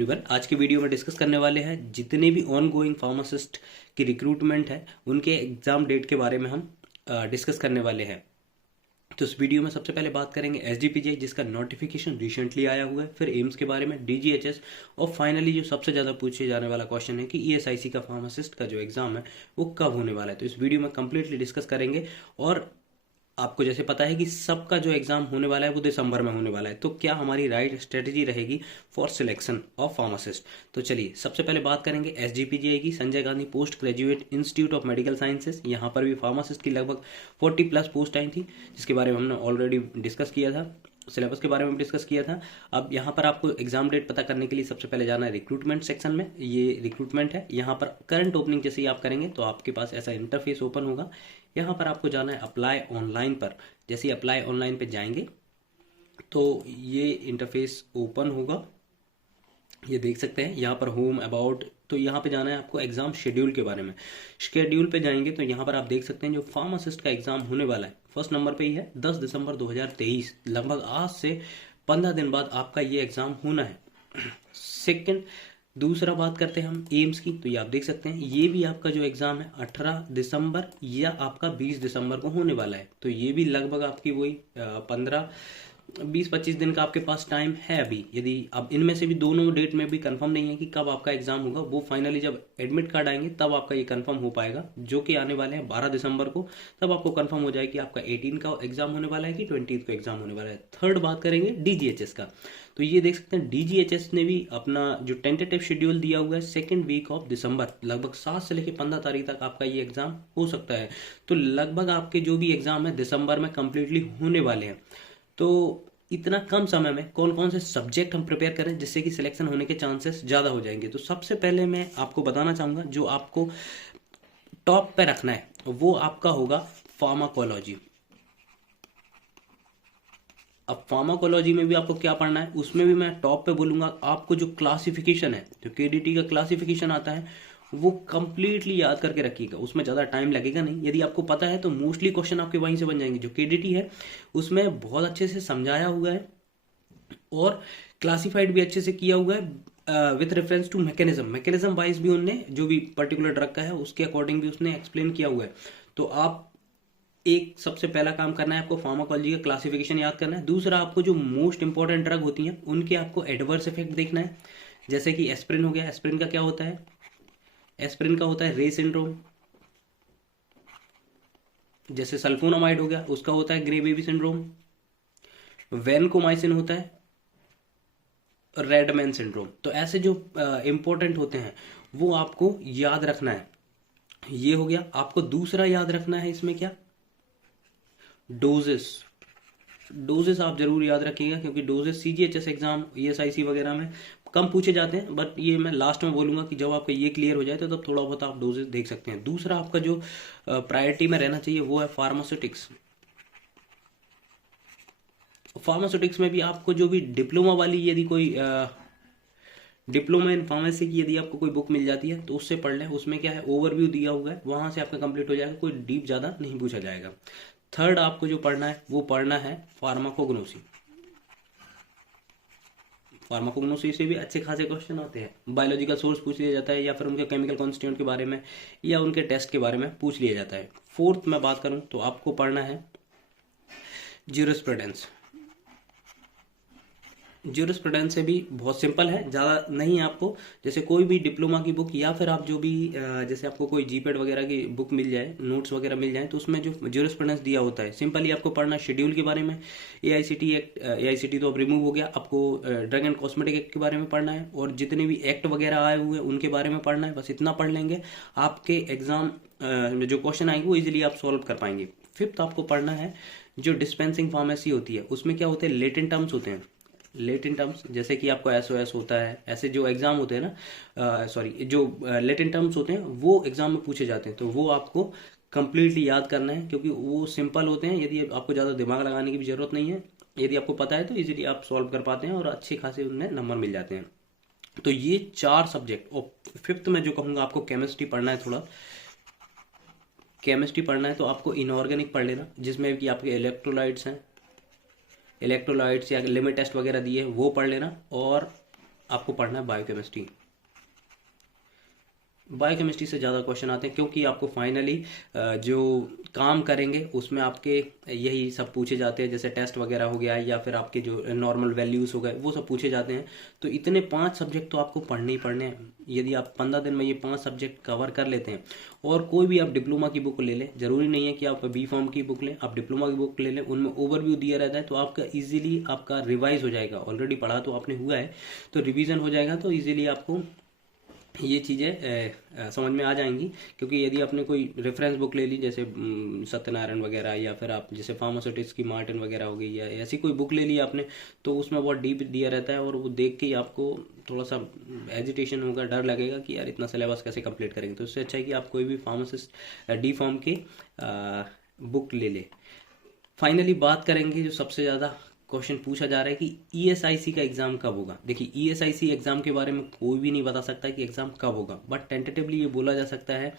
Everyone, आज की video में डिस्कस करने वाले हैं जितने भी ऑन गोइंग फार्मासिस्ट की रिक्रूटमेंट है उनके एग्जाम डेट के बारे में हम डिस्कस करने वाले हैं। तो इस वीडियो में सबसे पहले बात करेंगे एसजीपीजे जिसका नोटिफिकेशन रिसेंटली आया हुआ है, फिर एम्स के बारे में, डीजीएचएस और फाइनली जो सबसे ज़्यादा पूछे जाने वाला क्वेश्चन है कि ईएसआईसी का फार्मासिस्ट का जो एग्ज़ाम है वो कब होने वाला है। तो इस वीडियो में कंप्लीटली डिस्कस करेंगे और आपको जैसे पता है कि सबका जो एग्जाम होने वाला है वो दिसंबर में होने वाला है, तो क्या हमारी राइट स्ट्रेटजी रहेगी फॉर सिलेक्शन ऑफ फार्मासिस्ट। तो चलिए सबसे पहले बात करेंगे एसजीपीजीए की, Sanjay Gandhi post graduate institute of medical sciences. यहाँ पर भी फार्मासिस्ट की लगभग 40+ पोस्ट आई थी जिसके बारे में हमने ऑलरेडी डिस्कस किया था, सिलेबस के बारे में डिस्कस किया था। अब यहाँ पर आपको एग्जाम डेट पता करने के लिए सबसे पहले जाना है रिक्रूटमेंट सेक्शन में। ये रिक्रूटमेंट है, यहाँ पर करंट ओपनिंग जैसे ही आप करेंगे तो आपके पास ऐसा इंटरफेस ओपन होगा। यहाँ पर आपको जाना है अप्लाई ऑनलाइन पर। जैसे ही अप्लाई ऑनलाइन पे जाएंगे तो ये इंटरफेस ओपन होगा, ये देख सकते हैं यहाँ पर होम अबाउट। तो यहाँ पे जाना है आपको एग्जाम शेड्यूल के बारे में। शेड्यूल पे जाएंगे तो यहाँ पर आप देख सकते हैं जो फार्मासिस्ट का एग्जाम होने वाला है फर्स्ट नंबर पे ही है 10 दिसंबर 2023, लगभग आज से 15 दिन बाद आपका ये एग्जाम होना है। सेकंड, दूसरा बात करते हैं हम एम्स की, तो ये आप देख सकते हैं ये भी आपका जो एग्जाम है 18 दिसंबर या आपका 20 दिसंबर को होने वाला है। तो ये भी लगभग आपकी वही 15-20-25 दिन का आपके पास टाइम है अभी। यदि अब इनमें से भी दोनों डेट में भी कंफर्म नहीं है कि कब आपका एग्जाम होगा, वो फाइनली जब एडमिट कार्ड आएंगे तब आपका ये कंफर्म हो पाएगा, जो कि आने वाले हैं 12 दिसंबर को। तब आपको कंफर्म हो जाए कि आपका 18 का एग्जाम होने वाला है कि 20 का एग्जाम होने वाला है। थर्ड बात करेंगे डीजीएचएस का, तो ये देख सकते हैं डीजीएचएस ने भी अपना जो टेंटेटिव शेड्यूल दिया हुआ है सेकेंड वीक ऑफ दिसंबर, लगभग 7 से लेकर 15 तारीख तक आपका ये एग्जाम हो सकता है। तो लगभग आपके जो भी एग्जाम है दिसंबर में कंप्लीटली होने वाले हैं। तो इतना कम समय में कौन कौन से सब्जेक्ट हम प्रिपेयर करें जिससे कि सिलेक्शन होने के चांसेस ज़्यादा हो जाएंगे। तो सबसे पहले मैं आपको बताना चाहूँगा जो आपको टॉप पे रखना है वो आपका होगा फार्माकोलॉजी। अब फार्माकोलॉजी में भी आपको क्या पढ़ना है, उसमें भी मैं टॉप पे बोलूँगा आपको जो क्लासिफिकेशन है, जो केडीटी का क्लासिफिकेशन आता है वो कंप्लीटली याद करके रखिएगा, उसमें ज़्यादा टाइम लगेगा नहीं। यदि आपको पता है तो मोस्टली क्वेश्चन आपके वहीं से बन जाएंगे। जो केडीटी है उसमें बहुत अच्छे से समझाया हुआ है और क्लासिफाइड भी अच्छे से किया हुआ है with reference to mechanism wise भी उनने जो भी पर्टिकुलर ड्रग का है उसके अकॉर्डिंग भी उसने एक्सप्लेन किया हुआ है। तो आप एक सबसे पहला काम करना है आपको फार्माकोलॉजी का क्लासिफिकेशन याद करना है। दूसरा आपको जो मोस्ट इंपॉर्टेंट ड्रग होती हैं उनके आपको एडवर्स इफेक्ट देखना है। जैसे कि एस्पिरिन हो गया, एस्पिरिन का क्या होता है, एस्पिरिन का होता है रे सिंड्रोम। जैसे सल्फोनामाइड हो गया उसका होता है ग्रे बेबी सिंड्रोम। वैनकोमाइसिन होता है रेड मैन सिंड्रोम। तो ऐसे जो इंपॉर्टेंट होते हैं वो आपको याद रखना है। ये हो गया। आपको दूसरा याद रखना है इसमें क्या, डोजेस आप जरूर याद रखिएगा क्योंकि डोजेस सीजीएचएस एग्जाम ईएसआईसी वगैरह में कम पूछे जाते हैं, बट ये मैं लास्ट में बोलूंगा कि जब आपका ये क्लियर हो जाए तो तब थोड़ा बहुत आप डोजेस देख सकते हैं। दूसरा आपका जो प्रायोरिटी में रहना चाहिए वो है फार्मास्यूटिक्स। फार्मास्यूटिक्स में भी आपको जो भी डिप्लोमा वाली यदि कोई डिप्लोमा इन फार्मेसी की यदि आपको कोई बुक मिल जाती है तो उससे पढ़ लें। उसमें क्या है ओवरव्यू दिया हुआ है, वहां से आपका कंप्लीट हो जाएगा, कोई डीप ज़्यादा नहीं पूछा जाएगा। थर्ड आपको जो पढ़ना है वो पढ़ना है फार्माकोग्नोसी। फार्माकोग्नोसी से भी अच्छे खासे क्वेश्चन आते हैं। बायोलॉजिकल सोर्स पूछ लिया जाता है या फिर उनके केमिकल कॉन्स्टिट्यूएंट के बारे में या उनके टेस्ट के बारे में पूछ लिया जाता है। फोर्थ मैं बात करूं तो आपको पढ़ना है ज्यूरिस्प्रूडेंस। ज्यूरिस्प्रूडेंस से भी बहुत सिंपल है, ज़्यादा नहीं है आपको। जैसे कोई भी डिप्लोमा की बुक या फिर आप जो भी जैसे आपको कोई जीपेड वगैरह की बुक मिल जाए, नोट्स वगैरह मिल जाए, तो उसमें जो ज्यूरिस्प्रूडेंस दिया होता है सिंपली आपको पढ़ना शेड्यूल के बारे में। एआईसीटी एक्ट, एआईसीटी तो अब रिमूव हो गया, आपको ड्रग एंड कॉस्मेटिक एक्ट के बारे में पढ़ना है और जितने भी एक्ट वगैरह आए हुए हैं उनके बारे में पढ़ना है। बस इतना पढ़ लेंगे, आपके एग्जाम में जो क्वेश्चन आएंगे वो इजिली आप सॉल्व कर पाएंगे। फिफ्थ आपको पढ़ना है जो डिस्पेंसिंग फार्मेसी होती है, उसमें क्या होते हैं लेटेंट टर्म्स होते हैं। लेटेंट टर्म्स जैसे कि आपको एसओएस होता है, ऐसे जो एग्जाम होते हैं ना, जो लेटेंट टर्म्स होते हैं वो एग्जाम में पूछे जाते हैं, तो वो आपको कंप्लीटली याद करना है क्योंकि वो सिंपल होते हैं। यदि आपको ज़्यादा दिमाग लगाने की भी जरूरत नहीं है, यदि आपको पता है तो इजीली आप सॉल्व कर पाते हैं और अच्छे खासे उनमें नंबर मिल जाते हैं। तो ये 4 सब्जेक्ट। और फिफ्थ में जो कहूँगा आपको केमिस्ट्री पढ़ना है, थोड़ा केमिस्ट्री पढ़ना है तो आपको इनऑर्गेनिक पढ़ लेना, जिसमें कि आपके इलेक्ट्रोलाइट्स हैं, इलेक्ट्रोलाइट्स या लिमिट टेस्ट वगैरह दिए वो पढ़ लेना। और आपको पढ़ना है बायोकेमिस्ट्री। बायोकेमिस्ट्री से ज़्यादा क्वेश्चन आते हैं क्योंकि आपको फाइनली जो काम करेंगे उसमें आपके यही सब पूछे जाते हैं, जैसे टेस्ट वगैरह हो गया या फिर आपके जो नॉर्मल वैल्यूज़ हो गए वो सब पूछे जाते हैं। तो इतने 5 सब्जेक्ट तो आपको पढ़ने ही पढ़ने हैं। यदि आप 15 दिन में ये 5 सब्जेक्ट कवर कर लेते हैं, और कोई भी आप डिप्लोमा की बुक ले लें, ज़रूरी नहीं है कि आप बी फॉर्म की बुक लें, आप डिप्लोमा की बुक ले लें, उनमें ओवरव्यू दिया रहता है, तो आपका ईजिली आपका रिवाइज हो जाएगा। ऑलरेडी पढ़ा तो आपने हुआ है तो रिवीजन हो जाएगा, तो ईजिली आपको ये चीज़ें समझ में आ जाएंगी। क्योंकि यदि आपने कोई रेफरेंस बुक ले ली, जैसे सत्यनारायण वगैरह, या फिर आप जैसे फार्मास्यूटिक्स की मार्टिन वगैरह हो गई, या ऐसी कोई बुक ले ली आपने, तो उसमें बहुत डीप दिया रहता है, और वो देख के ही आपको थोड़ा सा एजिटेशन होगा, डर लगेगा कि यार इतना सिलेबस कैसे कंप्लीट करेंगे। तो इससे अच्छा है कि आप कोई भी फार्मासिस्ट डी फॉर्म के बुक ले ले। फाइनली बात करेंगे जो सबसे ज़्यादा क्वेश्चन पूछा जा रहा है कि ईएसआईसी का एग्ज़ाम कब होगा। देखिए, ईएसआईसी एग्ज़ाम के बारे में कोई भी नहीं बता सकता कि एग्ज़ाम कब होगा, बट टेंटेटिवली ये बोला जा सकता है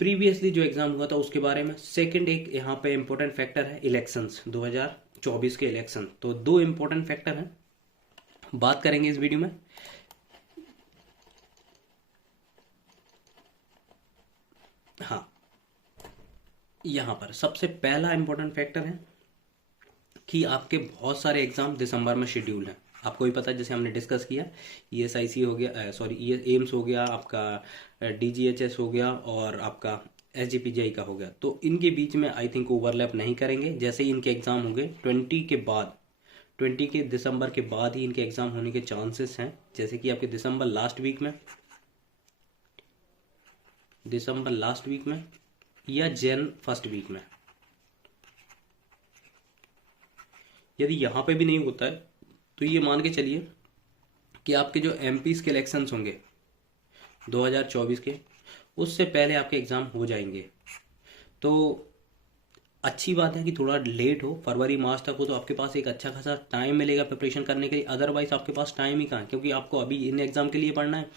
प्रीवियसली जो एग्ज़ाम हुआ था उसके बारे में। सेकंड, एक यहाँ पे इम्पोर्टेंट फैक्टर है इलेक्शंस, 2024 के इलेक्शन। तो 2 इम्पोर्टेंट फैक्टर हैं, बात करेंगे इस वीडियो में। हाँ, यहाँ पर सबसे पहला इम्पोर्टेंट फैक्टर है कि आपके बहुत सारे एग्जाम दिसंबर में शेड्यूल हैं। आपको भी पता है, जैसे हमने डिस्कस किया, ईएसआईसी हो गया, सॉरी एम्स हो गया, आपका डीजीएचएस हो गया, और आपका एसजीपीजीआई का हो गया। तो इनके बीच में आई थिंक ओवरलैप नहीं करेंगे। जैसे ही इनके एग्ज़ाम होंगे 20 के बाद, 20 के दिसंबर के बाद ही इनके एग्ज़ाम होने के चांसेस हैं। जैसे कि आपके दिसंबर लास्ट वीक में या जैन फर्स्ट वीक में। यदि यहाँ पे भी नहीं होता है तो ये मान के चलिए कि आपके जो एमपीज़ के इलेक्शंस होंगे 2024 के, उससे पहले आपके एग्ज़ाम हो जाएंगे। तो अच्छी बात है कि थोड़ा लेट हो, फरवरी मार्च तक हो, तो आपके पास एक अच्छा खासा टाइम मिलेगा प्रिपरेशन करने के लिए। अदरवाइज आपके पास टाइम ही कहाँ है, क्योंकि आपको अभी इन एग्ज़ाम के लिए पढ़ना है।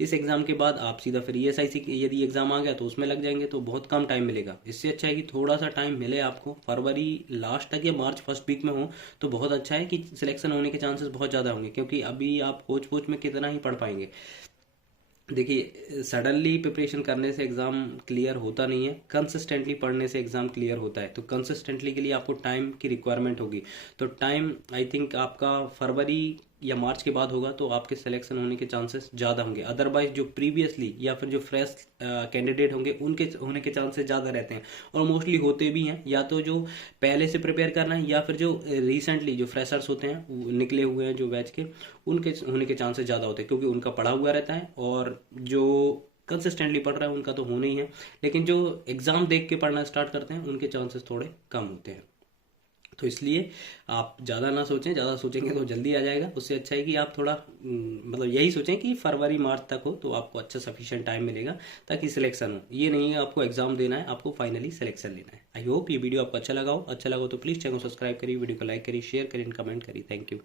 इस एग्ज़ाम के बाद आप सीधा फिर ईएसआईसी यदि एग्ज़ाम आ गया तो उसमें लग जाएंगे, तो बहुत कम टाइम मिलेगा। इससे अच्छा है कि थोड़ा सा टाइम मिले आपको, फरवरी लास्ट तक या मार्च फर्स्ट वीक में हो तो बहुत अच्छा है कि सिलेक्शन होने के चांसेस बहुत ज़्यादा होंगे। क्योंकि अभी आप होच पोच में कितना ही पढ़ पाएंगे। देखिए, सडनली प्रिपरेशन करने से एग्ज़ाम क्लियर होता नहीं है, कंसिस्टेंटली पढ़ने से एग्ज़ाम क्लियर होता है। तो कंसिस्टेंटली के लिए आपको टाइम की रिक्वायरमेंट होगी। तो टाइम आई थिंक आपका फरवरी या मार्च के बाद होगा, तो आपके सिलेक्शन होने के चांसेस ज़्यादा होंगे। अदरवाइज जो प्रीवियसली या फिर जो फ्रेश कैंडिडेट होंगे उनके होने के चांसेस ज़्यादा रहते हैं, और मोस्टली होते भी हैं। या तो जो पहले से प्रिपेयर करना है, या फिर जो रिसेंटली जो फ्रेशर्स होते हैं, निकले हुए हैं जो बैच के, उनके होने के चांसेस ज़्यादा होते हैं, क्योंकि उनका पढ़ा हुआ रहता है। और जो कंसिस्टेंटली पढ़ रहा है उनका तो होना ही है, लेकिन जो एग्ज़ाम देख के पढ़ना स्टार्ट करते हैं उनके चांसेस थोड़े कम होते हैं। तो इसलिए आप ज़्यादा ना सोचें, ज़्यादा सोचेंगे तो जल्दी आ जाएगा। उससे अच्छा है कि आप थोड़ा मतलब यही सोचें कि फरवरी मार्च तक हो तो आपको अच्छा सफिशिएंट टाइम मिलेगा ताकि सिलेक्शन हो। ये नहीं है आपको एग्जाम देना है, आपको फाइनली सिलेक्शन लेना है। आई होप ये वीडियो आपको अच्छा लगा हो तो प्लीज़ चैनल को सब्सक्राइब करिए, वीडियो को लाइक करिए, शेयर करिए, कमेंट करिए। Thank you.